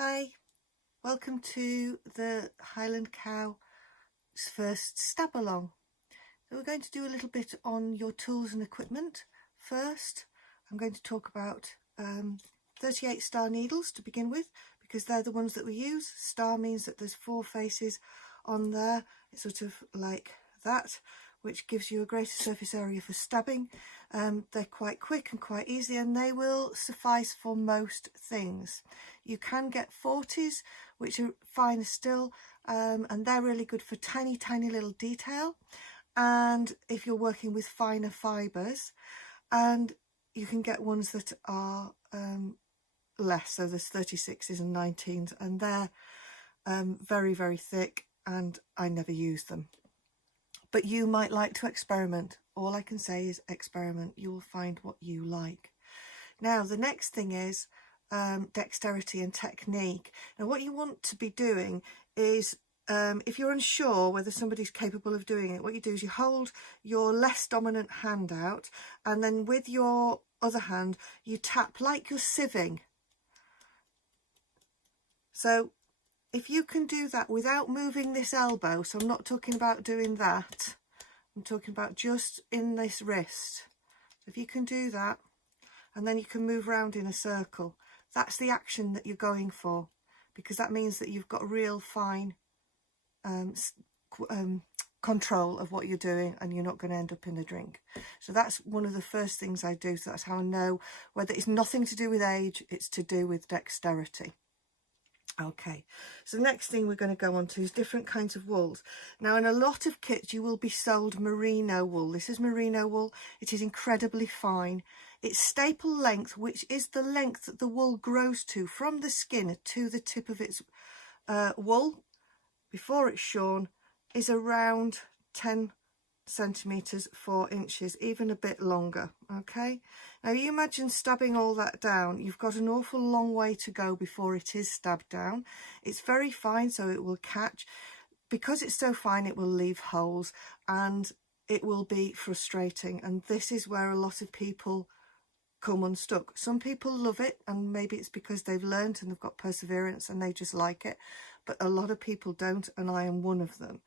Hi, welcome to the Highland Cow's first stab along. So we're going to do a little bit on your tools and equipment. First, I'm going to talk about 38 star needles to begin with, because they're the ones that we use. Star means that there's 4 faces on there. It's sort of like that, which gives you a greater surface area for stabbing. They're quite quick and quite easy, and they will suffice for most things. You can get 40s, which are fine still, and they're really good for tiny little detail, and if you're working with finer fibres. And you can get ones that are less, so there's 36s and 19s, and they're very thick, and I never use them. But you might like to experiment. All I can say is experiment. You will find what you like. Now, the next thing is dexterity and technique. Now, what you want to be doing is, if you're unsure whether somebody's capable of doing it, what you do is you hold your less dominant hand out, and then with your other hand, you tap like you're sieving. So if you can do that without moving this elbow, so I'm not talking about doing that, I'm talking about just in this wrist. If you can do that, and then you can move around in a circle, that's the action that you're going for, because that means that you've got real fine control of what you're doing, and you're not going to end up in a drink. So that's one of the first things I do. So that's how I know whether it's nothing to do with age, it's to do with dexterity. Okay, so the next thing we're going to go on to is different kinds of wools. Now, in a lot of kits you will be sold merino wool. This is merino wool. It is incredibly fine. Its staple length, which is the length that the wool grows to from the skin to the tip of its wool before it's shorn, is around 10 centimeters, 4 inches, even a bit longer. Okay, now you imagine stabbing all that down. You've got an awful long way to go before it is stabbed down. It's very fine, so it will catch. Because it's so fine, it will leave holes, and it will be frustrating, and this is where a lot of people come unstuck. Some people love it, and maybe it's because they've learned and they've got perseverance and they just like it, but a lot of people don't, and I am one of them.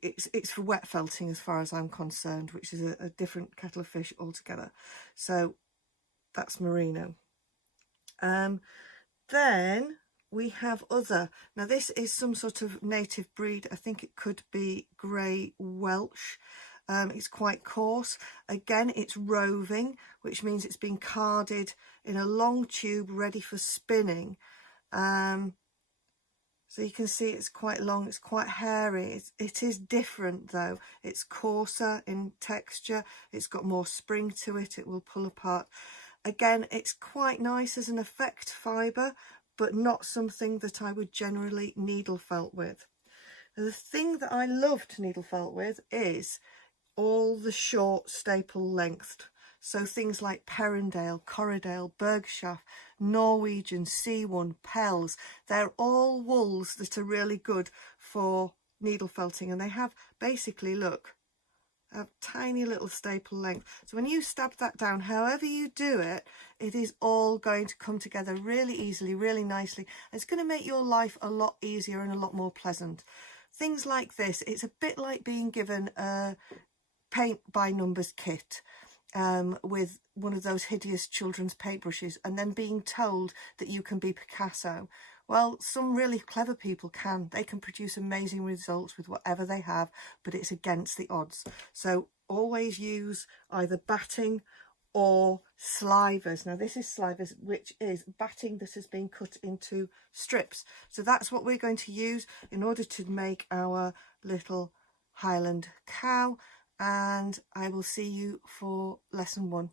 It's for wet felting as far as I'm concerned, which is a different kettle of fish altogether. So that's merino. Then we have other. Now this is some sort of native breed. I think it could be grey Welsh. It's quite coarse. Again, it's roving, which means it's been carded in a long tube ready for spinning. So you can see it's quite long, it's quite hairy. It is different though. It's coarser in texture, it's got more spring to it, it will pull apart. Again, it's quite nice as an effect fibre, but not something that I would generally needle felt with. The thing that I love to needle felt with is all the short staple length. So things like Perrendale, Corriedale, Bergschaft, Norwegian, C1, Pels, they're all wools that are really good for needle felting, and they have basically, look, a tiny little staple length. So when you stab that down, however you do it, it is all going to come together really easily, really nicely. It's going to make your life a lot easier and a lot more pleasant. Things like this, it's a bit like being given a paint by numbers kit with one of those hideous children's paintbrushes, and then being told that you can be Picasso. Well, some really clever people can. They can produce amazing results with whatever they have, but it's against the odds. So always use either batting or slivers. Now this is slivers, which is batting that has been cut into strips. So that's what we're going to use in order to make our little Highland cow. And I will see you for lesson 1.